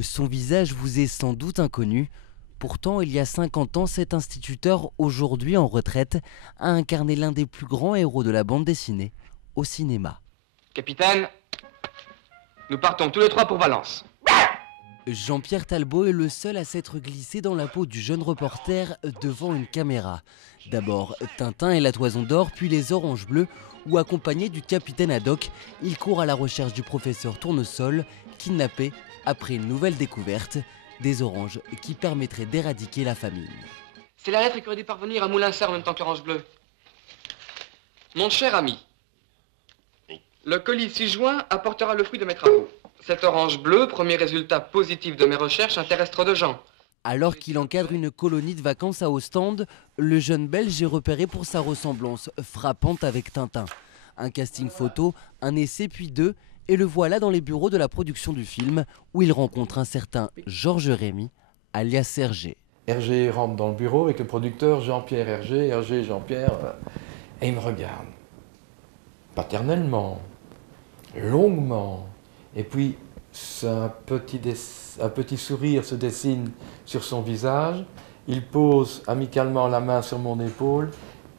Son visage vous est sans doute inconnu. Pourtant, il y a 50 ans, cet instituteur, aujourd'hui en retraite, a incarné l'un des plus grands héros de la bande dessinée au cinéma. Capitaine, nous partons tous les trois pour Valence. Jean-Pierre Talbot est le seul à s'être glissé dans la peau du jeune reporter devant une caméra. D'abord Tintin et la Toison d'Or, puis les Oranges Bleues, où accompagné du capitaine Haddock, il court à la recherche du professeur Tournesol, kidnappé après une nouvelle découverte, des oranges qui permettraient d'éradiquer la famine. C'est la lettre qui aurait dû parvenir à Moulinsart en même temps que l'Orange Bleue. Mon cher ami, le colis 6 juin apportera le fruit de mes travaux. Cette orange bleue, premier résultat positif de mes recherches, intéresse trop de gens. Alors qu'il encadre une colonie de vacances à Ostende, le jeune Belge est repéré pour sa ressemblance frappante avec Tintin. Un casting photo, un essai puis deux, et le voilà dans les bureaux de la production du film, où il rencontre un certain Georges Rémy, alias Hergé. Hergé rentre dans le bureau avec le producteur Jean-Pierre Hergé. Hergé, Jean-Pierre, et il me regarde. Paternellement, longuement. Et puis, un petit sourire se dessine sur son visage. Il pose amicalement la main sur mon épaule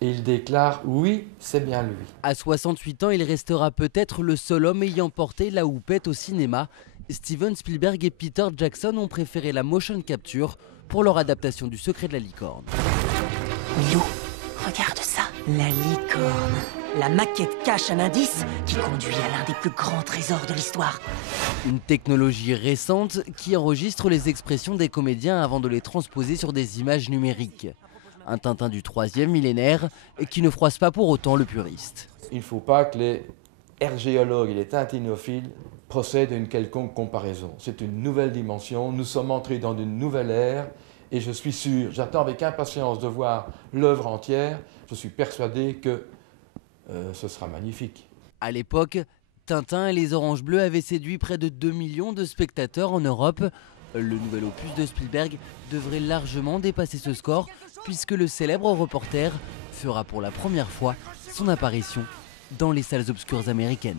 et il déclare « Oui, c'est bien lui ». À 68 ans, il restera peut-être le seul homme ayant porté la houppette au cinéma. Steven Spielberg et Peter Jackson ont préféré la motion capture pour leur adaptation du Secret de la licorne. Milou, regarde ça, la licorne. La maquette cache un indice qui conduit à l'un des plus grands trésors de l'histoire. Une technologie récente qui enregistre les expressions des comédiens avant de les transposer sur des images numériques. Un Tintin du 3e millénaire qui ne froisse pas pour autant le puriste. Il ne faut pas que les hergéologues et les tintinophiles procèdent à une quelconque comparaison. C'est une nouvelle dimension, nous sommes entrés dans une nouvelle ère et je suis sûr, j'attends avec impatience de voir l'œuvre entière, je suis persuadé que ce sera magnifique. À l'époque, Tintin et les Oranges Bleues avaient séduit près de 2 millions de spectateurs en Europe. Le nouvel opus de Spielberg devrait largement dépasser ce score puisque le célèbre reporter fera pour la première fois son apparition dans les salles obscures américaines.